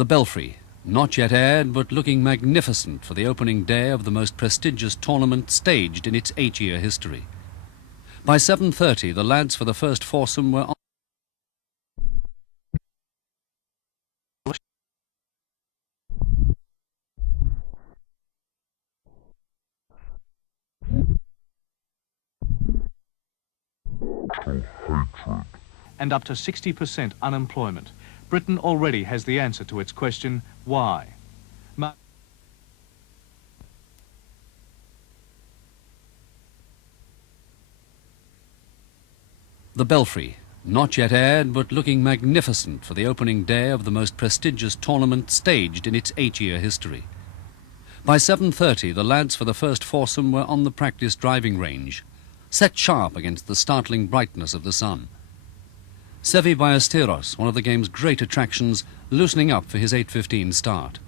The Belfry, not yet aired but looking magnificent for the opening day of the most prestigious tournament staged in its 8-year history. By 7:30 the lads for the first foursome were on. And up to 60% unemployment. Britain already has the answer to its question, why? The Belfry, not yet aired but looking magnificent for the opening day of the most prestigious tournament staged in its 8-year history. By 7:30 the lads for the first foursome were on the practice driving range, set sharp against the startling brightness of the sun. Sevi Ballesteros, one of the game's great attractions, loosening up for his 8:15 start.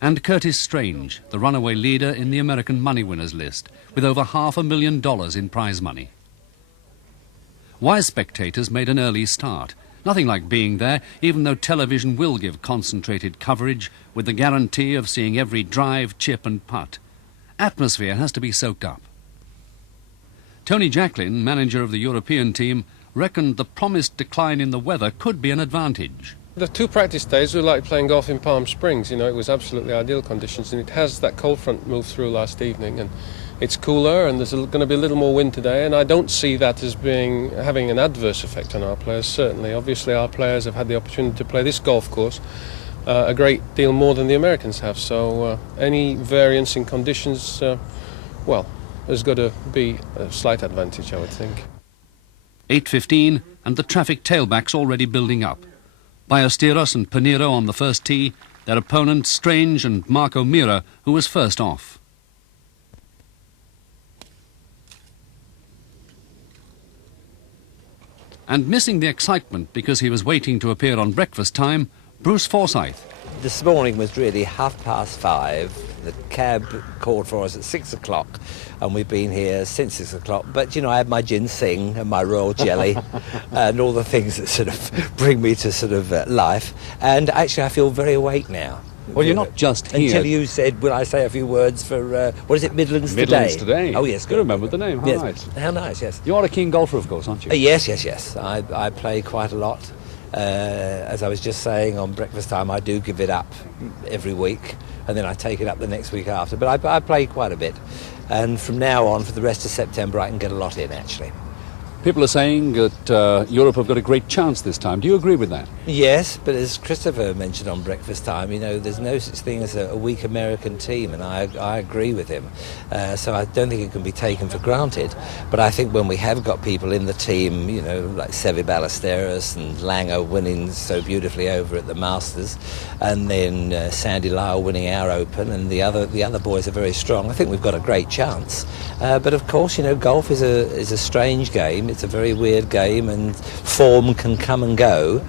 And Curtis Strange, the runaway leader in the American money winners list, with over $500,000 in prize money. Wise spectators made an early start. Nothing like being there, even though television will give concentrated coverage with the guarantee of seeing every drive, chip and putt. Atmosphere has to be soaked up. Tony Jacklin, manager of the European team, reckoned the promised decline in the weather could be an advantage. The 2 practice days were like playing golf in Palm Springs. You know, it was absolutely ideal conditions, and it has that cold front moved through last evening, and it's cooler, and there's going to be a little more wind today, and I don't see that as having an adverse effect on our players, certainly. Obviously, our players have had the opportunity to play this golf course a great deal more than the Americans have, so any variance in conditions, well, there's got to be a slight advantage, I would think. 8:15 and the traffic tailbacks already building up. Ballesteros and Pinero on the first tee, their opponents Strange and Marco Mira, who was first off. And missing the excitement because he was waiting to appear on breakfast time, Bruce Forsyth. This morning was really 5:30. The cab called for us at 6 o'clock, and we've been here since 6 o'clock. But, you know, I have my ginseng and my royal jelly and all the things that sort of bring me to sort of life. And actually, I feel very awake now. Well, you're not just here. Until you said, will I say a few words for, what is it, Midlands Today? Midlands Today. Oh, yes. You remember the name. How yes. nice. How nice, yes. You are a keen golfer, of course, aren't you? Yes. I play quite a lot. As I was just saying, on breakfast time, I do give it up every week, and then I take it up the next week after. But I play quite a bit. And from now on, for the rest of September, I can get a lot in, actually. People are saying that Europe have got a great chance this time. Do you agree with that? Yes, but as Christopher mentioned on breakfast time, you know, there's no such thing as a weak American team, and I agree with him. So I don't think it can be taken for granted. But I think when we have got people in the team, you know, like Sevi Ballesteros and Langer winning so beautifully over at the Masters, and then Sandy Lyle winning our Open, and the other boys are very strong, I think we've got a great chance. But of course, you know, golf is a strange game. It's a very weird game, and form can come and go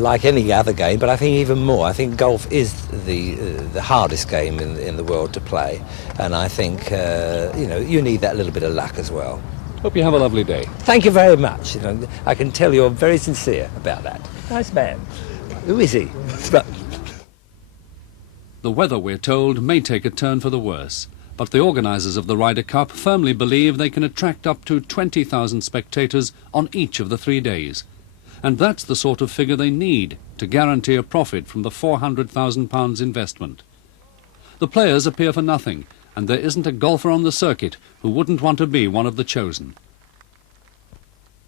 like any other game, but I think even more. I think golf is the hardest game in the world to play, and I think you know, you need that little bit of luck as well. Hope you have a lovely day. Thank you very much. You know, I can tell you're very sincere about that. Nice man. Who is he? The weather, we're told, may take a turn for the worse, but the organisers of the Ryder Cup firmly believe they can attract up to 20,000 spectators on each of the 3 days. And that's the sort of figure they need to guarantee a profit from the £400,000 investment. The players appear for nothing, and there isn't a golfer on the circuit who wouldn't want to be one of the chosen.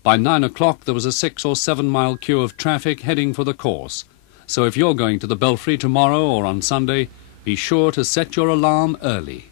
By 9 o'clock there was a 6 or 7 mile queue of traffic heading for the course. So if you're going to the Belfry tomorrow or on Sunday, be sure to set your alarm early.